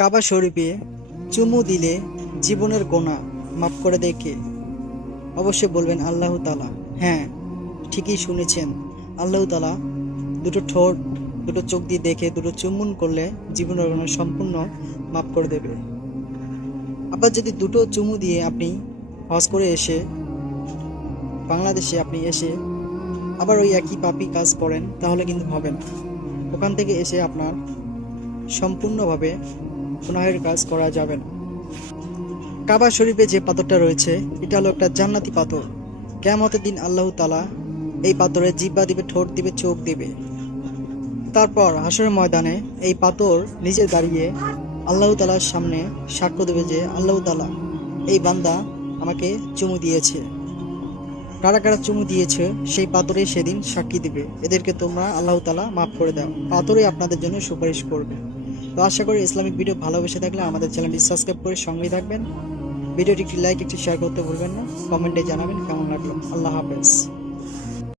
কাবা শরীফে চুমু দিলে জীবনের গোনা মাফ করে দেখে অবশ্যই বলবেন আল্লাহ তালা হ্যাঁ ঠিকই শুনেছেন। আল্লাহ তালা দুটো ঠোঁট, দুটো চোখ দিয়ে দেখে, দুটো চুম্বন করলে জীবনের গোনা সম্পূর্ণ মাফ করে দেবে। আবার যদি দুটো চুমু দিয়ে আপনি হজ করে এসে বাংলাদেশে আপনি এসে আবার ওই একই পাপি কাজ করেন, তাহলে কিন্তু হবে না। ওখান থেকে এসে আপনার সম্পূর্ণভাবে গুনাহের কাজ করা যাবে না। কাবা শরীফে যে পাথরটা রয়েছে, এটা হলো একটা জান্নাতি পাথর। কেমতের দিন আল্লাহ তালা এই পাথরে জিব্বা দিবে, ঠোঁট দিবে, চোখ দিবে। তারপর হাসরের ময়দানে এই পাথর নিজে দাঁড়িয়ে আল্লাহ তালার সামনে সাক্ষ্য দেবে যে আল্লাহ তালা এই বান্দা আমাকে চুমু দিয়েছে। কারা কারা চুমু দিয়েছে, সেই পাথরে সেদিন সাক্ষী দিবে। এদেরকে তোমরা আল্লাহ তালা মাফ করে দাও। পাথরে আপনাদের জন্য সুপারিশ করবে। তো আশা করি ইসলামিক ভিডিও ভালোবেসে থাকলে আমাদের চ্যানেলটি সাবস্ক্রাইব করে সঙ্গে থাকবেন। ভিডিওটি একটি লাইক একটি শেয়ার করতে ভুলবেন না। কমেন্টে জানাবেন কেমন লাগল। আল্লাহ হাফেজ।